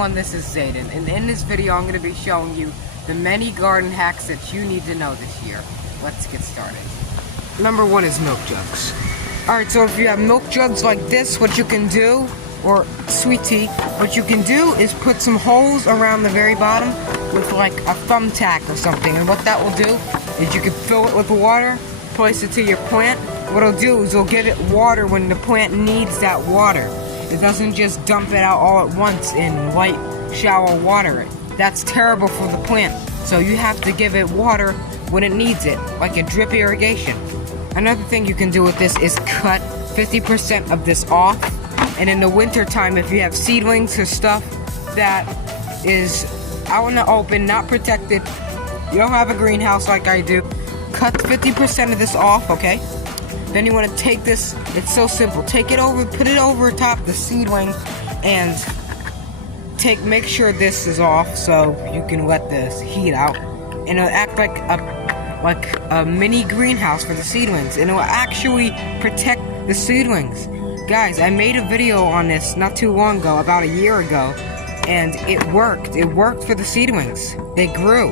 everyone, this is Zayden, and in this video I'm going to be showing you the many garden hacks that you need to know this year. Let's get started. Number one is milk jugs. Alright, so if you have milk jugs like this, what you can do, or sweet tea, what you can do is put some holes around the very bottom with like a thumbtack or something, and what that will do is you can fill it with water, place it to your plant. What it'll do is it'll give it water when the plant needs that water. It doesn't just dump it out all at once in light shower water. That's terrible for the plant. So you have to give it water when it needs it, like a drip irrigation. Another thing you can do with this is cut 50% of this off. And in the winter time, if you have seedlings or stuff that is out in the open, not protected, you don't have a greenhouse like I do, cut 50% of this off, okay? Then you want to take this, it's so simple, take it over, put it over top the seedling, and make sure this is off so you can let this heat out. And it'll act like a mini greenhouse for the seedlings, and it will actually protect the seedlings. Guys, I made a video on this not too long ago, about a year ago, and it worked. It worked for the seedlings. They grew.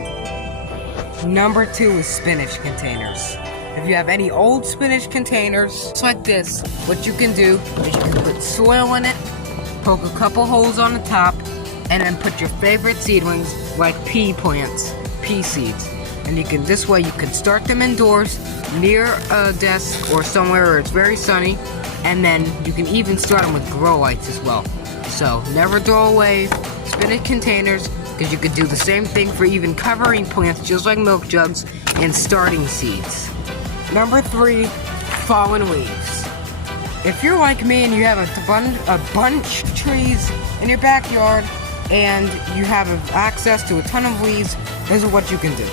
Number two is spinach containers. If you have any old spinach containers, just like this, what you can do is you can put soil in it, poke a couple holes on the top, and then put your favorite seedlings, like pea plants, pea seeds. And this way you can start them indoors, near a desk or somewhere where it's very sunny, and then you can even start them with grow lights as well. So never throw away spinach containers, because you could do the same thing for even covering plants, just like milk jugs, and starting seeds. Number three, fallen leaves. If you're like me and you have a bunch of trees in your backyard and you have access to a ton of leaves, this is what you can do.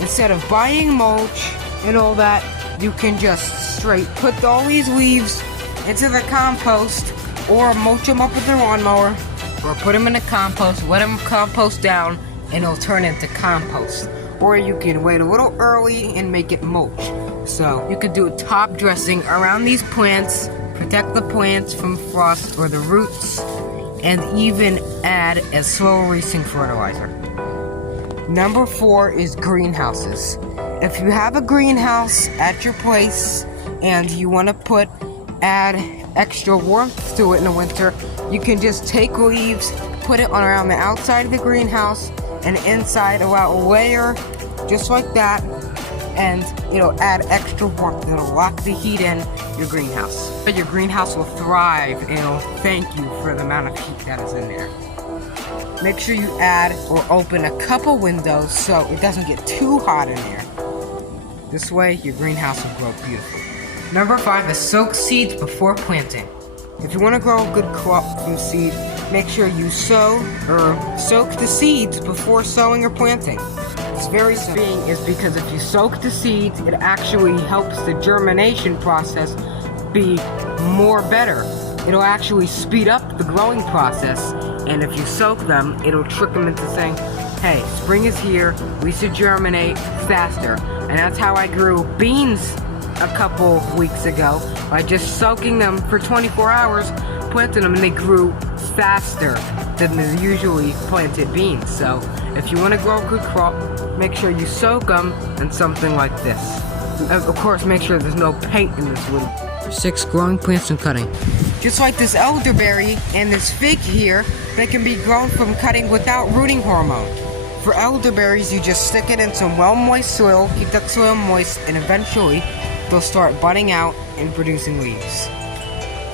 Instead of buying mulch and all that, you can just straight put all these leaves into the compost, or mulch them up with your lawnmower, or put them in the compost, let them compost down, and it'll turn into compost. Or you can wait a little early and make it mulch. So you could do a top dressing around these plants, protect the plants from frost or the roots, and even add a slow releasing fertilizer. Number four is greenhouses. If you have a greenhouse at your place and you want to add extra warmth to it in the winter, you can just take leaves, put it on around the outside of the greenhouse, and inside a layer just like that, and it'll add extra warmth. It'll lock the heat in your greenhouse. But your greenhouse will thrive, and it'll thank you for the amount of heat that is in there. Make sure you add or open a couple windows so it doesn't get too hot in there. This way, your greenhouse will grow beautifully. Number five is soak seeds before planting. If you want to grow a good crop from seed, make sure you soak the seeds before sowing or planting. It's very simple. Is because if you soak the seeds, it actually helps the germination process be better. It'll actually speed up the growing process, and if you soak them, it'll trick them into saying, hey, spring is here, we should germinate faster. And that's how I grew beans a couple weeks ago, by just soaking them for 24 hours, planting them, and they grew faster than the usually planted beans. So if you want to grow a good crop, make sure you soak them in something like this. Of course, make sure there's no paint in this wood. 6, growing plants and cutting. Just like this elderberry and this fig here, they can be grown from cutting without rooting hormone. For elderberries, you just stick it in some well-moist soil, keep that soil moist, and eventually they'll start budding out and producing leaves.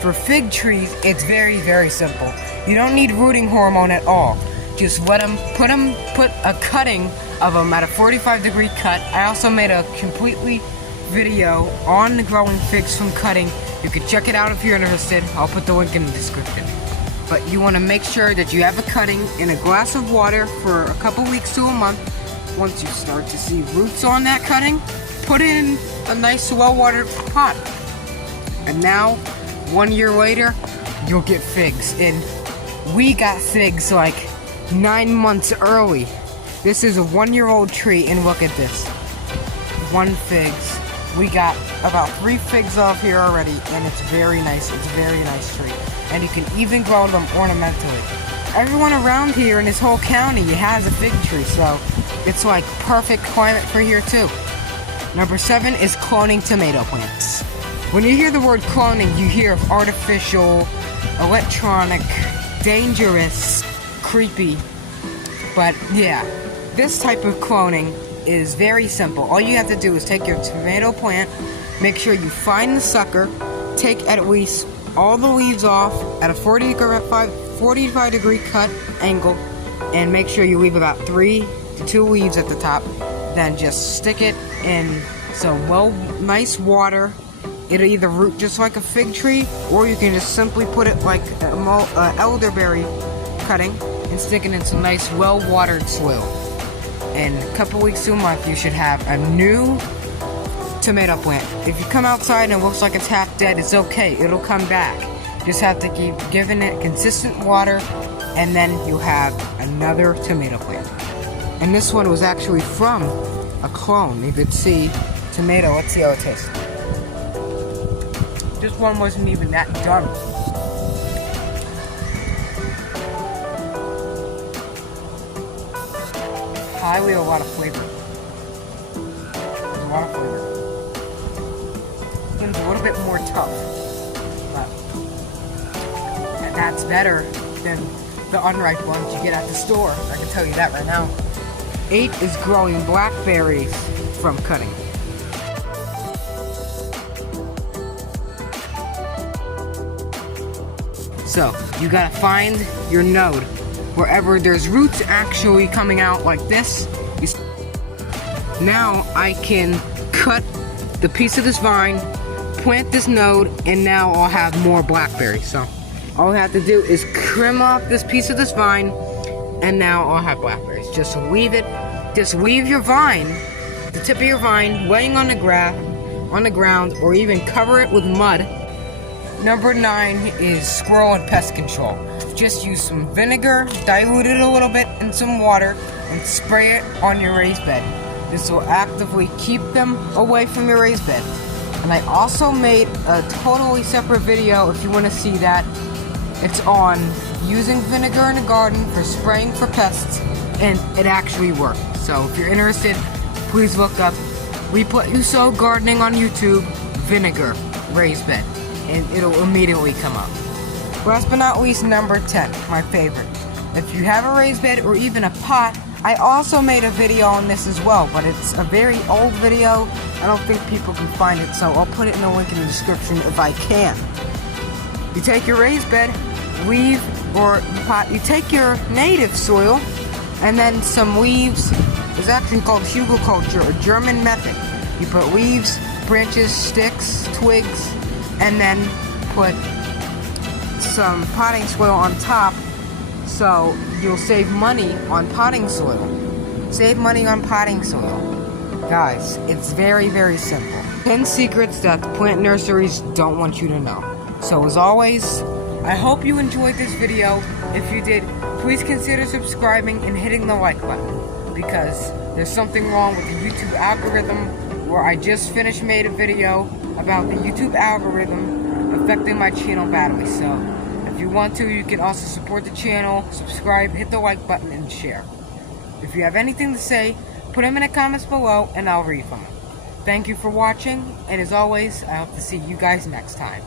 For fig trees, it's very, very simple. You don't need rooting hormone at all. Just put a cutting of them at a 45-degree cut. I also made a completely video on growing figs from cutting. You can check it out if you're interested. I'll put the link in the description. But you want to make sure that you have a cutting in a glass of water for a couple weeks to a month. Once you start to see roots on that cutting, put it in a nice well-watered pot. And now, 1 year later, you'll get figs. And we got figs like 9 months early. This is a 1-year-old tree, and look at this. 1 figs. We got about 3 figs off here already, and it's very nice. It's a very nice tree. And you can even grow them ornamentally. everyone around here in this whole county has a fig tree, so it's like perfect climate for here too. Number 7 is cloning tomato plants. When you hear the word cloning, you hear of artificial, electronic, dangerous, creepy. But yeah, this type of cloning is very simple. All you have to do is take your tomato plant, make sure you find the sucker, take at least all the leaves off at a 45 degree cut angle, and make sure you leave about 3 to 2 leaves at the top. Then just stick it in some nice water. It'll either root just like a fig tree, or you can just simply put it like elderberry cutting and stick it in some nice well-watered soil. In a couple weeks to a month, you should have a new tomato plant. If you come outside and it looks like it's half dead, it's okay. It'll come back. Just have to keep giving it consistent water, and then you'll have another tomato plant. And this one was actually from a clone. You could see tomato. Let's see how it tastes. This one wasn't even that done. Highly a lot of flavor. There's a lot of flavor. It's a little bit more tough. And that's better than the unripe ones you get at the store. I can tell you that right now. 8 is growing blackberries from cutting. So, you gotta find your node. Wherever there's roots actually coming out like this, now I can cut the piece of this vine, plant this node, and now I'll have more blackberries. So, all I have to do is trim off this piece of this vine, and now I'll have blackberries. Just leave your vine, the tip of your vine, laying on the ground, or even cover it with mud. Number 9 is squirrel and pest control. Just use some vinegar, dilute it a little bit in some water, and spray it on your raised bed. This will actively keep them away from your raised bed. And I also made a totally separate video if you want to see that. It's on using vinegar in the garden for spraying for pests, and it actually worked. So if you're interested, please look up We Put You So Gardening on YouTube, vinegar, raised bed, and it'll immediately come up. Last but not least, number 10, my favorite. If you have a raised bed or even a pot, I also made a video on this as well, but it's a very old video. I don't think people can find it, so I'll put it in the link in the description if I can. You take your raised bed, leave, or pot, you take your native soil, and then some leaves. It's actually called hugelkultur, a German method. You put leaves, branches, sticks, twigs, and then put some potting soil on top, so you'll save money on potting soil. Save money on potting soil. Guys, it's very, very simple. 10 secrets that the plant nurseries don't want you to know. So as always, I hope you enjoyed this video. If you did, please consider subscribing and hitting the like button, because there's something wrong with the YouTube algorithm, where I just made a video about the YouTube algorithm affecting my channel badly. So if you want to, you can also support the channel, subscribe, hit the like button, and share. If you have anything to say, put them in the comments below and I'll read them. Thank you for watching, and as always, I hope to see you guys next time.